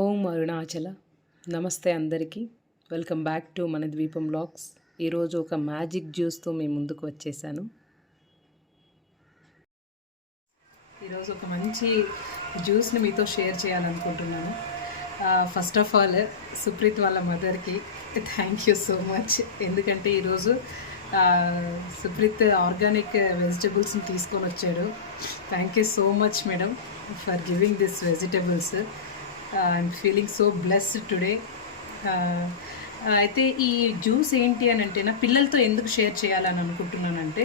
ఓం అరుణాచల. నమస్తే అందరికీ. Welcome back to మన ద్వీపం బ్లాగ్స్ ఈరోజు ఒక మ్యాజిక్ జ్యూస్తో మీ ముందుకు వచ్చేసాను. ఈరోజు ఒక మంచి జ్యూస్ని మీతో షేర్ చేయాలనుకుంటున్నాను. ఫస్ట్ ఆఫ్ ఆల్ సుప్రీత్ వాళ్ళ మదర్కి థ్యాంక్ యూ సో మచ్ ఎందుకంటే ఈరోజు సుప్రీత్ ఆర్గానిక్ వెజిటబుల్స్ని తీసుకొని వచ్చాడు. Thank you so much madam for giving this vegetables I'm feeling so blessed today అయితే ఈ జ్యూస్ ఏంటి అని అంటే నా పిల్లలతో ఎందుకు షేర్ చేయాలని అనుకుంటున్నానంటే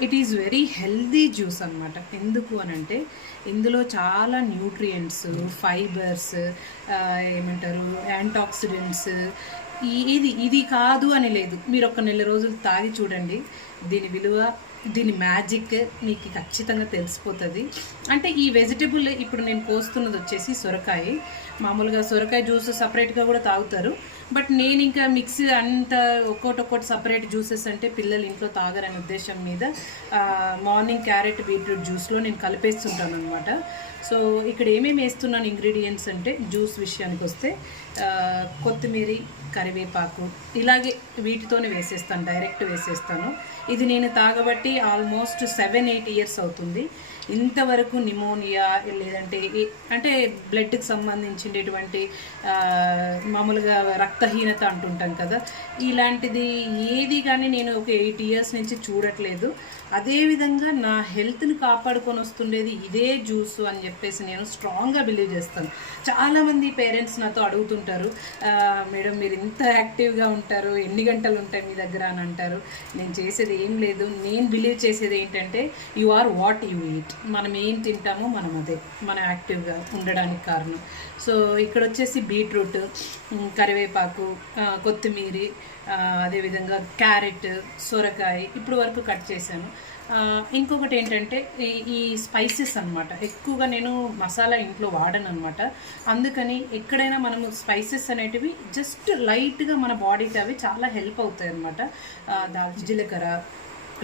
it is very healthy juice అనమాట ఎందుకు అని అంటే ఇందులో చాలా న్యూట్రియంట్స్ ఫైబర్స్ uh, ఏమంటారు యాంటాక్సిడెంట్స్ ఇది ఇది కాదు అని లేదు. మీరు ఒక నెల రోజులు తాగి చూడండి దీని విలువ దీని మ్యాజిక్ మీకు ఖచ్చితంగా తెలిసిపోతుంది. అంటే ఈ వెజిటబుల్ ఇప్పుడు నేను కోస్తున్నది వచ్చేసి సొరకాయ. మామూలుగా సొరకాయ జ్యూస్ సపరేట్గా కూడా తాగుతారు. బట్ నేను ఇంకా మిక్సీ అంత ఒక్కోటి ఒక్కోటి సపరేట్ జ్యూసెస్ అంటే పిల్లలు ఇంట్లో తాగరనే ఉద్దేశం మీద మార్నింగ్ క్యారెట్ బీట్రూట్ జ్యూస్లో నేను కలిపేస్తుంటాను అనమాట సో ఇక్కడ ఏమేమి వేస్తున్నాను ఇంగ్రీడియంట్స్ అంటే జ్యూస్ విషయానికి వస్తే కొత్తిమీర కరివేపాకు ఇలాగే వీటితోనే వేసేస్తాను డైరెక్ట్ వేసేస్తాను. ఇది నేను తాగబట్టి ఆల్మోస్ట్ సెవెన్ ఎయిట్ ఇయర్స్ అవుతుంది. ఇంతవరకు నిమోనియా లేదంటే అంటే బ్లడ్కి సంబంధించినటువంటి మామూలుగా రక్తహీనత అంటుంటాం కదా. ఇలాంటిది ఏది కానీ నేను ఒక ఎయిట్ ఇయర్స్ నుంచి చూడట్లేదు. అదేవిధంగా నా హెల్త్ని కాపాడుకొని వస్తుండేది ఇదే జ్యూస్ అని చెప్పేసి నేను స్ట్రాంగ్గా బిలీవ్ చేస్తాను. చాలామంది పేరెంట్స్ నాతో అడుగుతుంటారు మేడం మీరు ఇంత యాక్టివ్గా ఉంటారు ఎన్ని గంటలు ఉంటాయి మీ దగ్గర? అని అంటారు. నేను చేసేది ఏం లేదు. నేను బిలీవ్ చేసేది ఏంటంటే you are what you eat మనం ఏం తింటామో మనం అదే మనం యాక్టివ్గా ఉండడానికి కారణం. సో ఇక్కడ వచ్చేసి బీట్రూట్ కరివేపాకు కొత్తిమీర అదేవిధంగా క్యారెట్ సొరకాయ ఇప్పుడు వరకు కట్ చేశాను. ఇంకొకటి ఏంటంటే ఈ స్పైసెస్ అనమాట ఎక్కువగా నేను మసాలా ఇంట్లో వాడను అనమాట అందుకని ఎక్కడైనా మనము స్పైసెస్ అనేటివి జస్ట్ లైట్గా మన బాడీకి అవి చాలా హెల్ప్ అవుతాయి అనమాట దాల్చి జీలకర్ర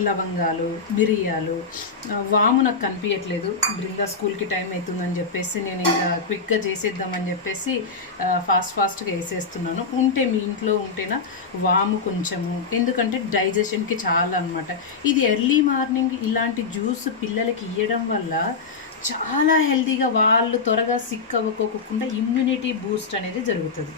లవంగాలు మిరియాలు ఆ, వాము నాకు కనిపించట్లేదు బృందా స్కూల్కి టైం అవుతుందని చెప్పేసి నేను ఇంకా క్విక్గా చేసేద్దామని చెప్పేసి ఫాస్ట్ ఫాస్ట్గా వేసేస్తున్నాను. ఉంటే మీ ఇంట్లో ఉంటేనా వాము కొంచెము ఎందుకంటే డైజెషన్కి చాలా అనమాట ఇది ఎర్లీ మార్నింగ్ ఇలాంటి జ్యూస్ పిల్లలకి ఇవ్వడం వల్ల చాలా హెల్తీగా వాళ్ళు త్వరగా సిక్ అవ్వకోకుండా ఇమ్యూనిటీ బూస్ట్ అనేది జరుగుతుంది.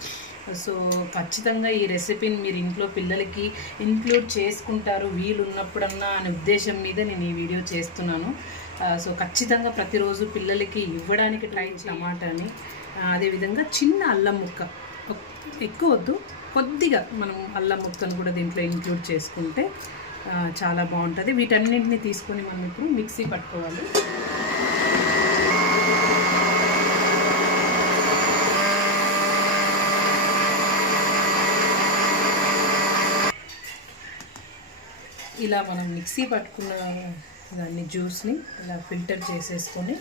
సో ఖచ్చితంగా ఈ రెసిపీని మీరు ఇంట్లో పిల్లలకి ఇంక్లూడ్ చేసుకుంటారు వీలున్నప్పుడన్నా అనే ఉద్దేశం మీద నేను ఈ వీడియో చేస్తున్నాను. సో ఖచ్చితంగా ప్రతిరోజు పిల్లలకి ఇవ్వడానికి ట్రై టమాటాని అదేవిధంగా చిన్న అల్లం ముక్క. ఎక్కువ వద్దు కొద్దిగా మనం అల్లం ముక్కను కూడా దీంట్లో ఇంక్లూడ్ చేసుకుంటే చాలా బాగుంటుంది. వీటన్నింటిని తీసుకొని మనం ఇప్పుడు మిక్సీ పట్టుకోవాలి. ఇలా మనం మిక్సీ పట్టుకున్న దాన్ని జ్యూస్ని ఇలా ఫిల్టర్ చేసేసుకొని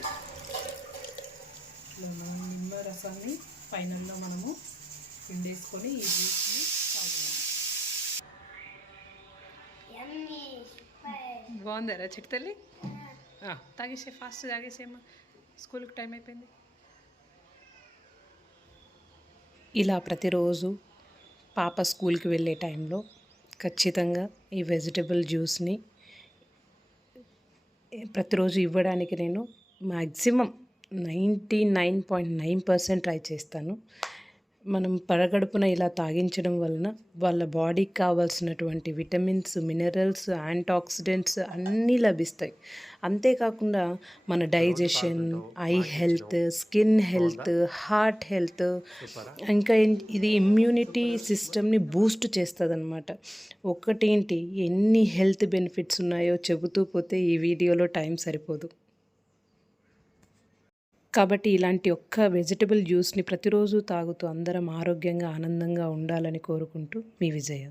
ఇలా మనం నిమ్మ రసాన్ని ఫైనల్లో మనము పిండేసుకొని ఈ జ్యూస్ని తాగాలి బాగుందారా చెట్టు తల్లి? తాగేసే ఫాస్ట్ తాగేసేమ్మా స్కూల్కి టైం అయిపోయింది. ఇలా ప్రతిరోజు పాప స్కూల్కి వెళ్ళే టైంలో ఖచ్చితంగా ఈ వెజిటబుల్ జ్యూస్ని ప్రతిరోజు ఇవ్వడానికి నేను maximum ninety nine point nine percent try చేస్తాను. మనం పరగడుపున ఇలా తాగించడం వలన వాళ్ళ బాడీకి కావాల్సినటువంటి విటమిన్స్ మినరల్స్ యాంటాక్సిడెంట్స్ అన్నీ లభిస్తాయి. అంతేకాకుండా మన digestion eye health skin health heart health ఇంకా ఇది ఇమ్యూనిటీ సిస్టమ్ని బూస్ట్ చేస్తుంది అనమాట ఒక్కటేంటి ఎన్ని హెల్త్ బెనిఫిట్స్ ఉన్నాయో చెబుతూ పోతే ఈ వీడియోలో టైం సరిపోదు. కాబట్టి ఇలాంటి ఒక్క వెజిటబుల్ జ్యూస్ని ప్రతిరోజు తాగుతూ అందరం ఆరోగ్యంగా ఆనందంగా ఉండాలని కోరుకుంటూ మీ విజయ.